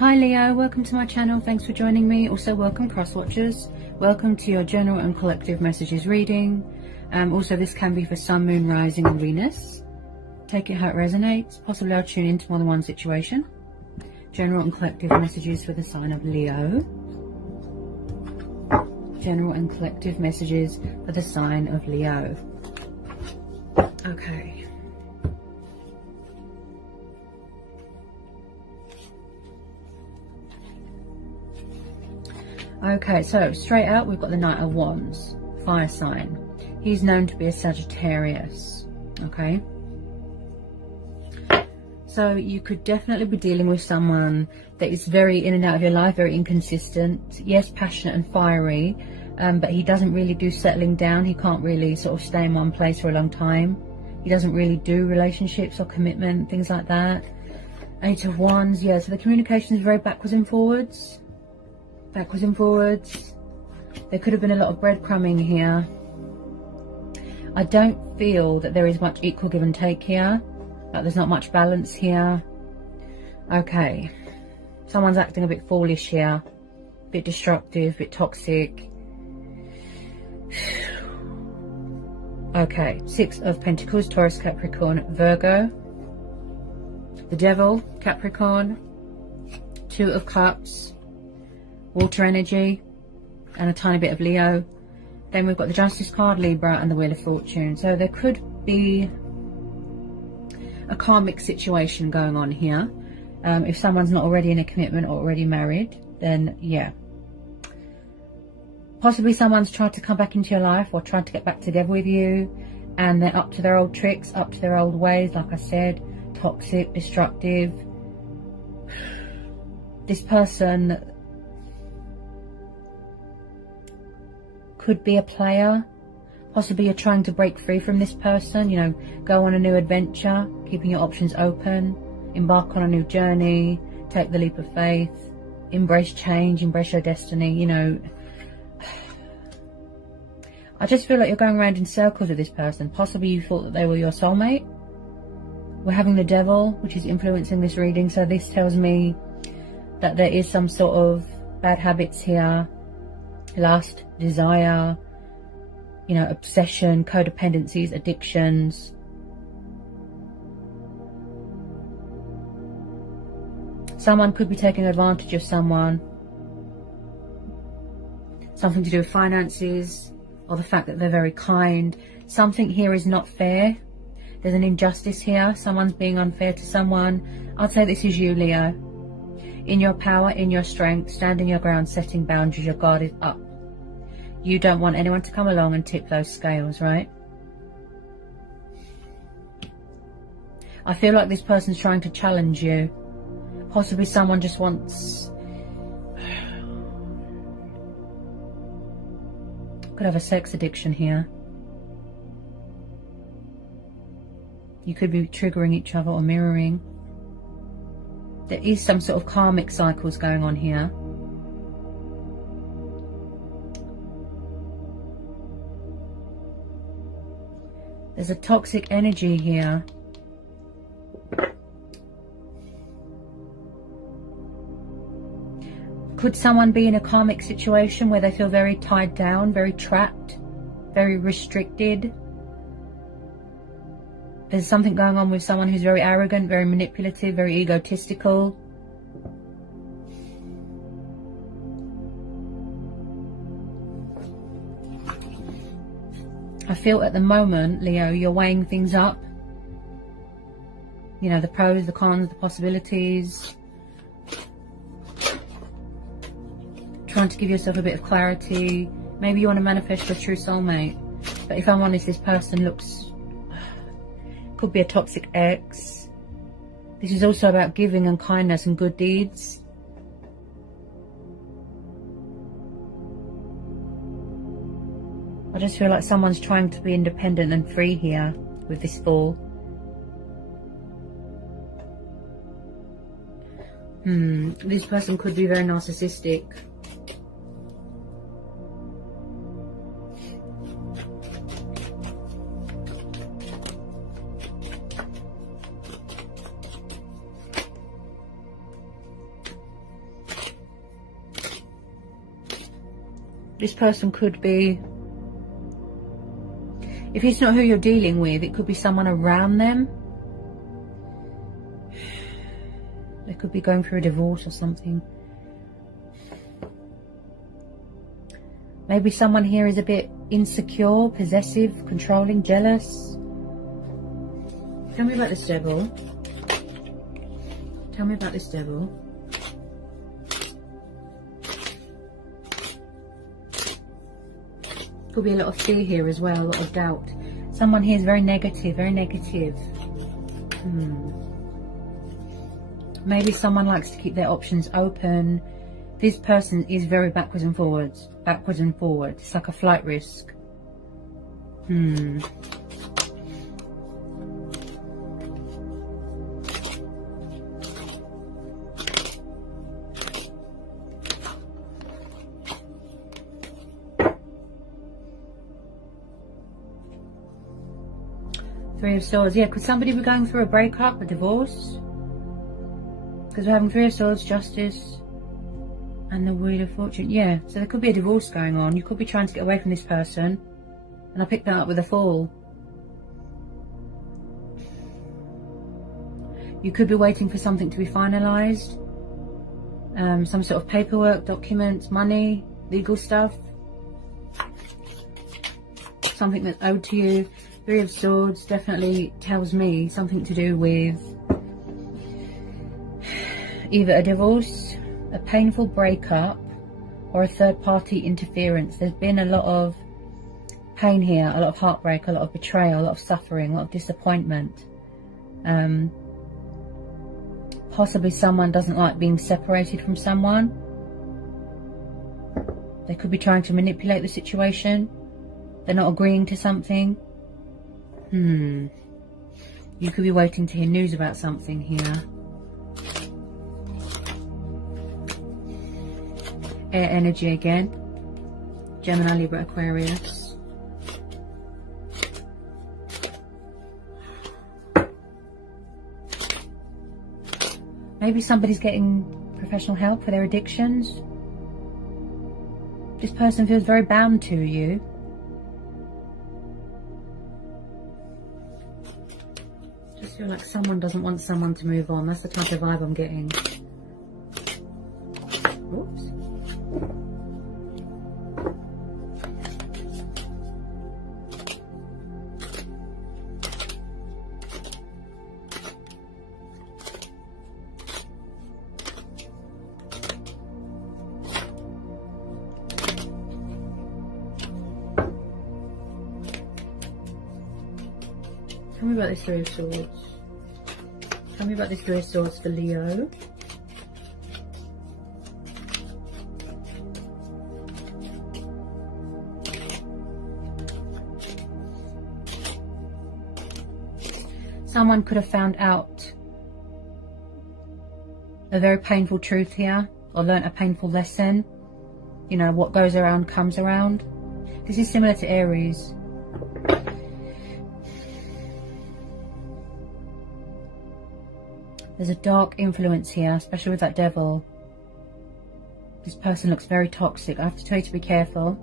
Hi Leo, welcome to my channel. Thanks for joining me. Also welcome cross watchers. Welcome to your general and collective messages reading. Also this can be for Sun, Moon, Rising and Venus. Take it how it resonates. Possibly I'll tune into more than one situation. General and collective messages for the sign of Leo. General and collective messages for the sign of Leo. Okay. Okay, so straight out we've got the Knight of Wands, fire sign. He's known to be a Sagittarius, okay? So you could definitely be dealing with someone that is very in and out of your life, very inconsistent. Yes, passionate and fiery, but he doesn't really do settling down. He can't really sort of stay in one place for a long time. He doesn't really do relationships or commitment, things like that. Eight of Wands, yeah, so the communication is very backwards and forwards. Backwards and forwards. There could have been a lot of breadcrumbing here. I don't feel that there is much equal give and take here. Like there's not much balance here. Okay. Someone's acting a bit foolish here. A bit destructive, a bit toxic. Okay. Six of Pentacles, Taurus, Capricorn, Virgo. The Devil, Capricorn. Two of Cups. Water energy and a tiny bit of Leo. Then we've got the Justice card, Libra, and the Wheel of Fortune. So there could be a karmic situation going on here. If someone's not already in a commitment or already married, then yeah. Possibly someone's tried to come back into your life or tried to get back together with you, and they're up to their old tricks, up to their old ways, like I said, toxic, destructive. This person could be a player. Possibly you're trying to break free from this person, you know, go on a new adventure, keeping your options open, embark on a new journey, take the leap of faith, embrace change, embrace your destiny, you know. I just feel like you're going around in circles with this person. Possibly you thought that they were your soulmate. We're having the Devil, which is influencing this reading, so this tells me that there is some sort of bad habits here. Lust, desire, you know, obsession, codependencies, addictions. Someone could be taking advantage of someone. Something to do with finances or the fact that they're very kind. Something here is not fair. There's an injustice here. Someone's being unfair to someone. I'd say this is you, Leo. In your power, in your strength, standing your ground, setting boundaries, your guard is up. You don't want anyone to come along and tip those scales, right? I feel like this person's trying to challenge you. Possibly someone just wants... Could have a sex addiction here. You could be triggering each other or mirroring. There is some sort of karmic cycles going on here. There's a toxic energy here. Could someone be in a karmic situation where they feel very tied down, very trapped, very restricted? There's something going on with someone who's very arrogant, very manipulative, very egotistical. I feel at the moment, Leo, you're weighing things up. You know, the pros, the cons, the possibilities. Trying to give yourself a bit of clarity. Maybe you want to manifest your true soulmate. But if I'm honest, this person looks... Could be a toxic ex. This is also about giving and kindness and good deeds. I just feel like someone's trying to be independent and free here with this Fool. This person could be very narcissistic. This person could be, if it's not who you're dealing with, it could be someone around them. They could be going through a divorce or something. Maybe someone here is a bit insecure, possessive, controlling, jealous. Tell me about this devil. Tell me about this devil. Could be a lot of fear here as well, a lot of doubt. Someone here is very negative, very negative. Maybe someone likes to keep their options open. This person is very backwards and forwards. Backwards and forwards. It's like a flight risk. Three of Swords. Yeah, could somebody be going through a breakup, a divorce? Because we're having Three of Swords, Justice, and the Wheel of Fortune. Yeah, so there could be a divorce going on. You could be trying to get away from this person. And I picked that up with a Fool. You could be waiting for something to be finalised. Some sort of paperwork, documents, money, legal stuff. Something that's owed to you. Three of Swords definitely tells me something to do with either a divorce, a painful breakup, or a third-party interference. There's been a lot of pain here, a lot of heartbreak, a lot of betrayal, a lot of suffering, a lot of disappointment. Possibly someone doesn't like being separated from someone. They could be trying to manipulate the situation. They're not agreeing to something. You could be waiting to hear news about something here. Air energy again. Gemini, Libra, Aquarius. Maybe somebody's getting professional help for their addictions. This person feels very bound to you. Just feel like someone doesn't want someone to move on. That's the type of vibe I'm getting. Oops. Tell me about this Three of Swords. Tell me about this Three of Swords for Leo. Someone could have found out a very painful truth here, or learnt a painful lesson. You know, what goes around comes around. This is similar to Aries. There's a dark influence here, especially with that devil. This person looks very toxic. I have to tell you to be careful.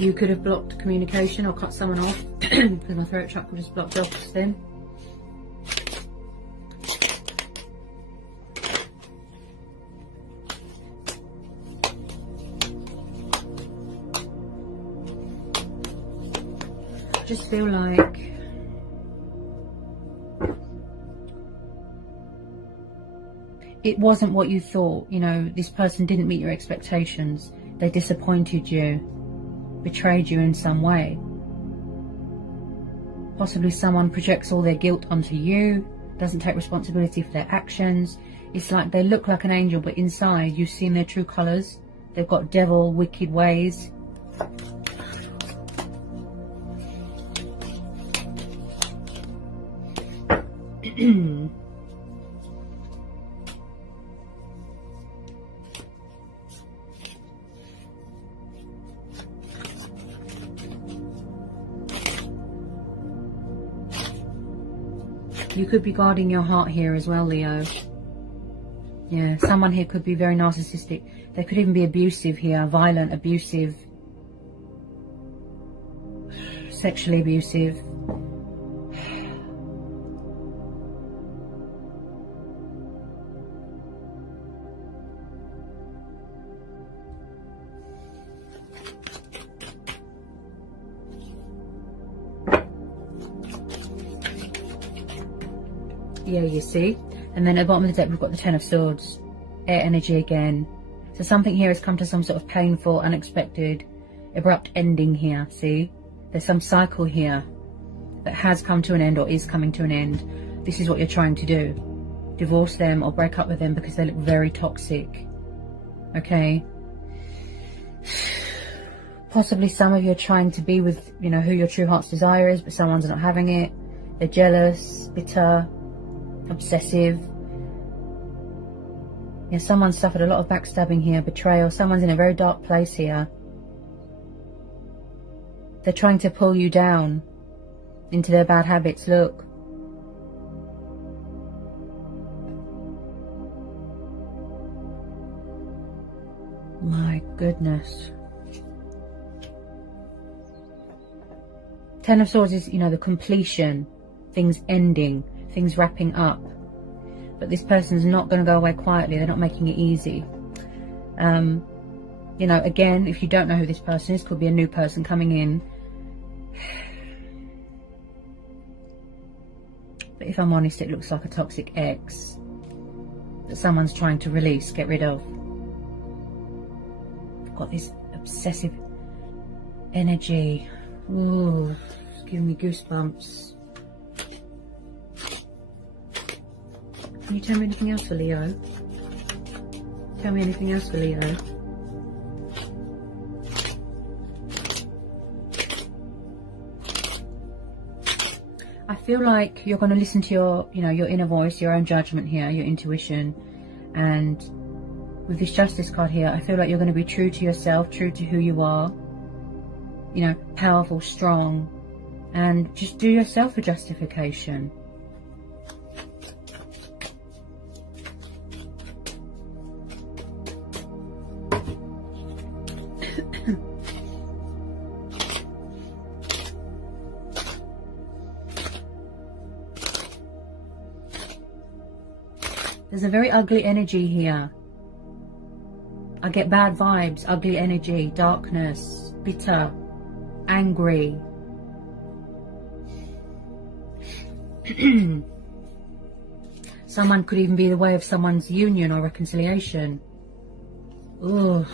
You could have blocked communication or cut someone off because my throat chakra just blocked off just then. I just feel like it wasn't what you thought. You know, this person didn't meet your expectations. They disappointed you, betrayed you in some way. Possibly someone projects all their guilt onto you, doesn't take responsibility for their actions. It's like they look like an angel, but inside you've seen their true colours. They've got devil, wicked ways. You could be guarding your heart here as well, Leo. Yeah, someone here could be very narcissistic. They could even be abusive here, violent, abusive, sexually abusive. Yeah, you see? And then at the bottom of the deck, we've got the Ten of Swords. Air energy again. So something here has come to some sort of painful, unexpected, abrupt ending here, see? There's some cycle here that has come to an end or is coming to an end. This is what you're trying to do. Divorce them or break up with them because they look very toxic. Okay? Possibly some of you are trying to be with, you know, who your true heart's desire is, but someone's not having it. They're jealous, bitter, obsessive. Yeah, someone's suffered a lot of backstabbing here, betrayal. Someone's in a very dark place here. They're trying to pull you down into their bad habits. Look. My goodness. Ten of Swords is, you know, the completion, things ending, things wrapping up. But this person's not going to go away quietly. They're not making it easy. You know, again, if you don't know who this person is, could be a new person coming in. But if I'm honest, it looks like a toxic ex that someone's trying to release, get rid of. I've got this obsessive energy. Ooh, it's giving me goosebumps. Can you tell me anything else for Leo? Tell me anything else for Leo. I feel like you're going to listen to your, you know, your inner voice, your own judgment here, your intuition. And with this Justice card here, I feel like you're going to be true to yourself, true to who you are. You know, powerful, strong. And just do yourself a justification. There's a very ugly energy here. I get bad vibes, ugly energy, darkness, bitter, angry. Someone could even be the way of someone's union or reconciliation. Ugh.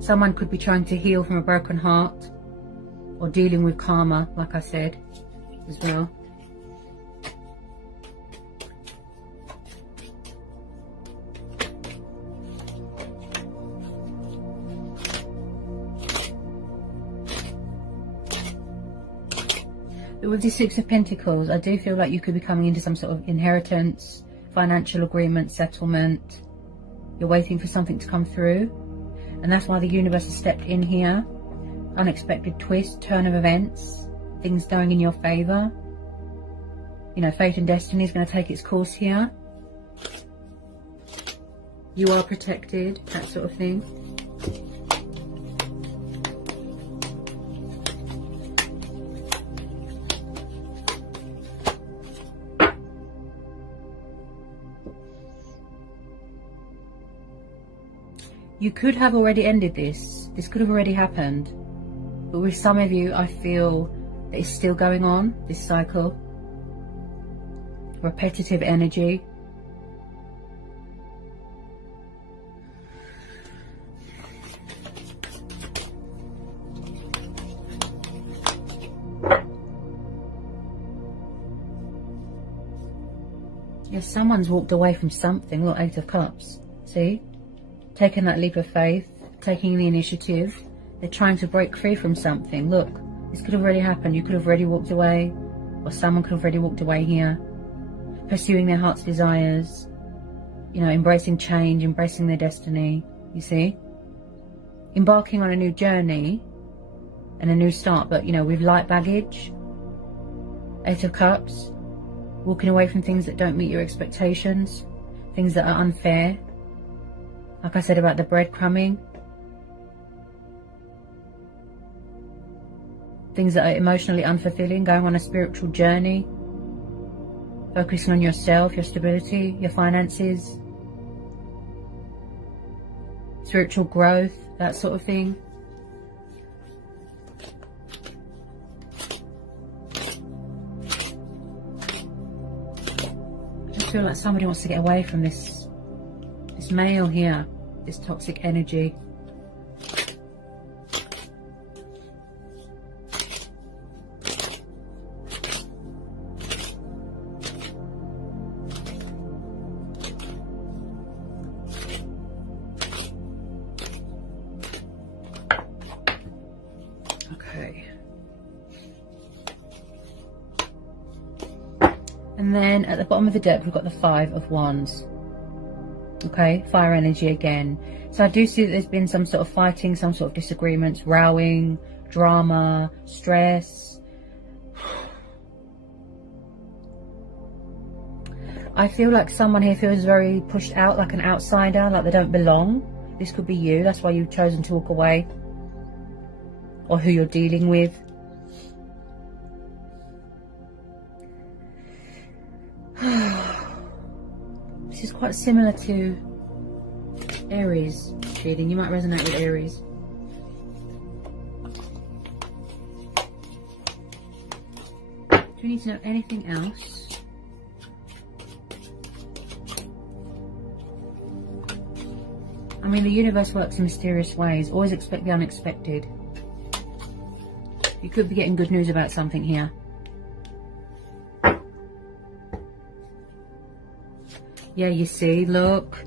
Someone could be trying to heal from a broken heart or dealing with karma, like I said, as well. But with the Six of Pentacles, I do feel like you could be coming into some sort of inheritance, financial agreement, settlement. You're waiting for something to come through. And that's why the universe has stepped in here. Unexpected twist, turn of events, things going in your favour. You know, fate and destiny is going to take its course here. You are protected, that sort of thing. You could have already ended this. This could have already happened. But with some of you, I feel that it's still going on, this cycle. Repetitive energy. Yes, someone's walked away from something. Look, Eight of Cups. See? Taking that leap of faith, taking the initiative. They're trying to break free from something. Look, this could have already happened. You could have already walked away, or someone could have already walked away here. Pursuing their heart's desires, you know, embracing change, embracing their destiny, you see? Embarking on a new journey and a new start, but, you know, with light baggage. Eight of Cups. walking away from things that don't meet your expectations, things that are unfair. Like I said about the breadcrumbing, things that are emotionally unfulfilling, going on a spiritual journey, focusing on yourself, your stability, your finances, spiritual growth, that sort of thing. I just feel like somebody wants to get away from this male here, this toxic energy. Okay. And then at the bottom of the deck, we've got the Five of Wands. Okay, fire energy again. So I do see that there's been some sort of fighting, some sort of disagreements, rowing, drama, stress. I feel like someone here feels very pushed out, like an outsider, like they don't belong. This could be you. That's why you've chosen to walk away. Or who you're dealing with. This is quite similar to Aries reading. You might resonate with Aries. Do we need to know anything else? I mean, the universe works in mysterious ways. Always expect the unexpected. You could be getting good news about something here. Yeah, you see, look.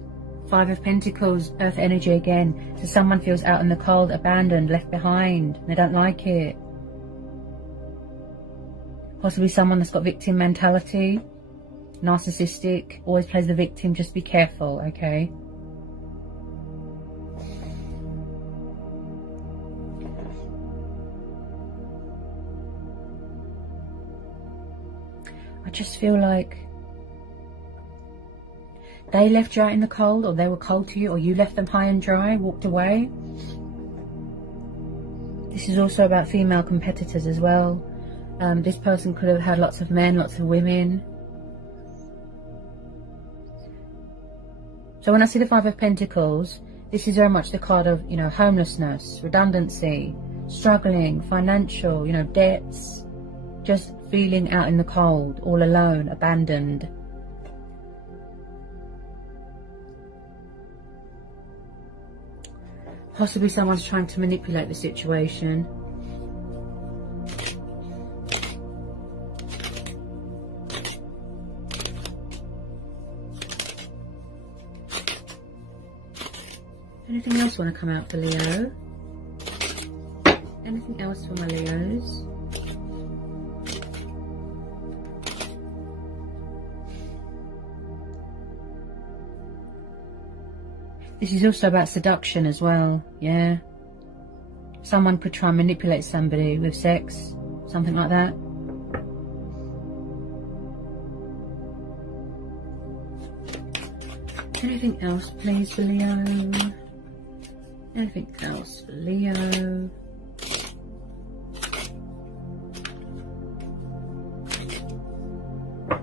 Five of Pentacles, Earth energy again. So someone feels out in the cold, abandoned, left behind. They don't like it. Possibly someone that's got victim mentality. Narcissistic. Always plays the victim. Just be careful, okay? I just feel like they left you out in the cold, or they were cold to you, or you left them high and dry, walked away. This is also about female competitors as well. This person could have had lots of men, lots of women. So when I see the Five of Pentacles, this is very much the card of, you know, homelessness, redundancy, struggling, financial, you know, debts, just feeling out in the cold, all alone, abandoned. Possibly someone's trying to manipulate the situation. Anything else want to come out for Leo? Anything else for my Leos? This is also about seduction as well, yeah. Someone could try and manipulate somebody with sex, something like that. Anything else, please, for Leo? Anything else for Leo?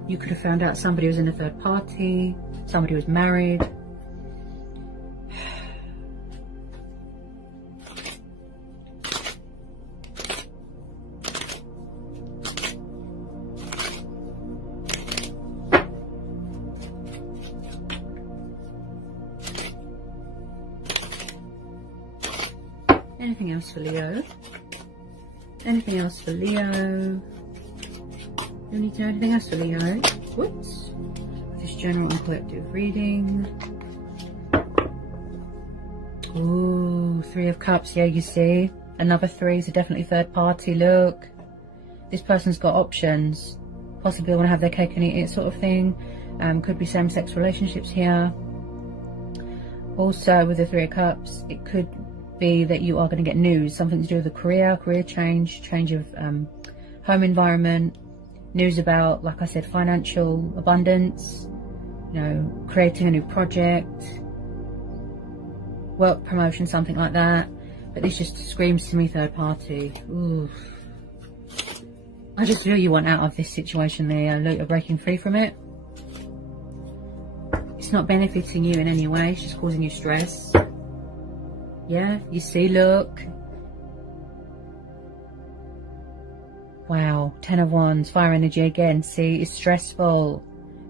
You could have found out somebody was in a third party, somebody was married. Anything else for Leo? Anything else for Leo? You need to know anything else for Leo? Whoops. This general and collective reading. Ooh, Three of Cups. Yeah, you see. Another three, so definitely third party. Look. This person's got options. Possibly want to have their cake and eat it sort of thing. Could be same-sex relationships here. Also, with the Three of Cups, it could be that you are going to get news, something to do with a career change of home environment, news about, like I said, financial abundance, you know, creating a new project, work promotion, something like that. But this just screams to me third party. Ooh. I just feel you want out of this situation, Leo. Look, you're breaking free from it. It's not benefiting you in any way. It's just causing you stress. Yeah, you see, look. Wow, 10 of Wands, fire energy again. See, it's stressful.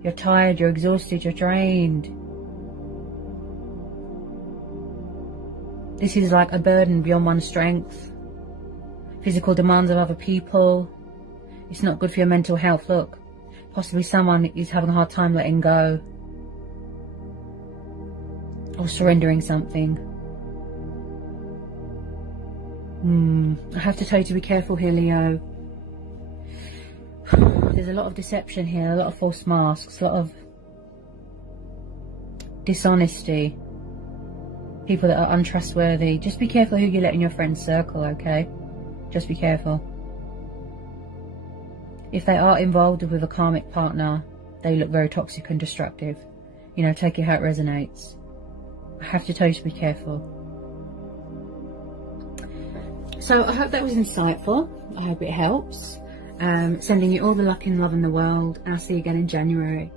You're tired, you're exhausted, you're drained. This is like a burden beyond one's strength. Physical demands of other people. It's not good for your mental health. Look, possibly someone is having a hard time letting go. Or surrendering something. I have to tell you to be careful here, Leo. There's a lot of deception here, a lot of false masks, a lot of dishonesty. People that are untrustworthy. Just be careful who you let in your friend's circle, okay? Just be careful. If they are involved with a karmic partner, they look very toxic and destructive. You know, take it how it resonates. I have to tell you to be careful. So I hope that was insightful. I hope it helps. Sending you all the luck and love in the world. I'll see you again in January.